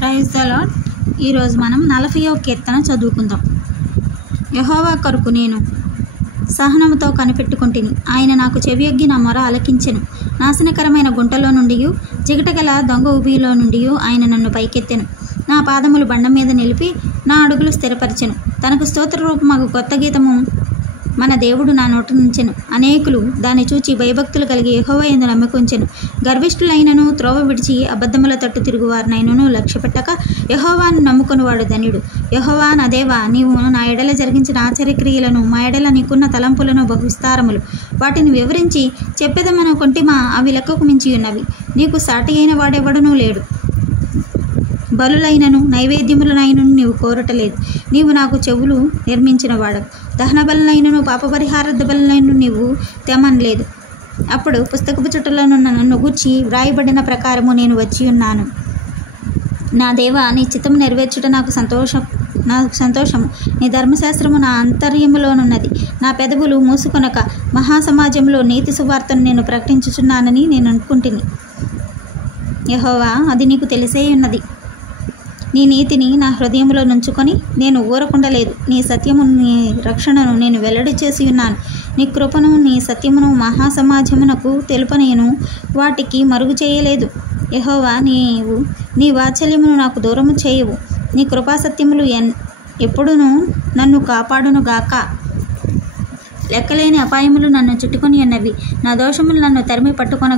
Praise the lord. ఈరోజు మనం 40వ కీర్తన చదువుకుందాం. యెహోవా కొరకు నేను సహనముతో కనిపెట్టుకొంటిని. ఆయన నాకు చెవియొగ్గి నా మొర ఆలకించెను. నాశనకరమైన గుంటలో నుండి జిగటగల దొంగ ఊబిలో నుండి ఆయన నన్ను పైకెత్తెను. నా పాదములు బండ మీద నిలిపి నా అడుగులు స్థిరపరచెను. తనకు స్తోత్ర రూపమగు కొత్త గీతము మన దేవుడు నా నోట నుంచెను. అనేకులు దాన్ని చూచి భయభక్తులు కలిగి యెహోవా యందు నమ్మకుంచెను. గర్విష్ఠులైనను త్రోవ విడిచి అబద్ధముల తట్టు తిరుగువారినైనను లక్ష్యపెట్టక యెహోవాను నమ్ముకొనివాడు ధన్యుడు. యెహోవా నా దేవా, నీవు నా ఎడల జరిగించిన ఆశ్చర్యక్రియలను, మా ఎడల నీకున్న తలంపులను బహు విస్తారములు. వాటిని వివరించి చెప్పెదమనుకొంటిమా, అవి లెక్కకు మించి ఉన్నవి. నీకు సాటి అయిన వాడెవడనూ లేడు. బలులైనను నైవేద్యములనైనను నీవు కోరటలేదు. నీవు నాకు చెవులు నిర్మించిన వాడవు. దహన బలులైనను పాపపరిహారార్థ బలులైనను నీవు తెమ్మనలేదు. అప్పుడు పుస్తకపు చుట్టలోనున్న నన్ను గూర్చి వ్రాయబడిన ప్రకారము నేను వచ్చి ఉన్నాను. నా దేవా, నీ చిత్తము నెరవేర్చుట నాకు సంతోషము. నీ ధర్మశాస్త్రము నా అంతర్యములోనున్నది. నా పెదవులు మూసుకొనక మహాసమాజంలో నీతి సువార్తను నేను ప్రకటించుచున్నానని నేను అనుకుంటుని. యెహోవా, అది నీకు తెలిసే ఉన్నది. నీ నీతిని నా హృదయంలో నుంచుకొని నేను ఊరకుండలేదు. నీ సత్యము, నీ రక్షణను నేను వెల్లడి చేసి ఉన్నాను. నీ కృపను, నీ సత్యమును మహాసమాజమునకు తెలుప నేను వాటికి మరుగు చేయలేదు. యెహోవా, నీవు నీ వాత్సల్యమును నాకు దూరము చేయవు. నీ కృపాసత్యములు ఎప్పుడునూ నన్ను కాపాడును గాక. లెక్కలేని అపాయములు నన్ను చుట్టుకొని ఉన్నవి. నా దోషములు నన్ను తరిమి పట్టుకొన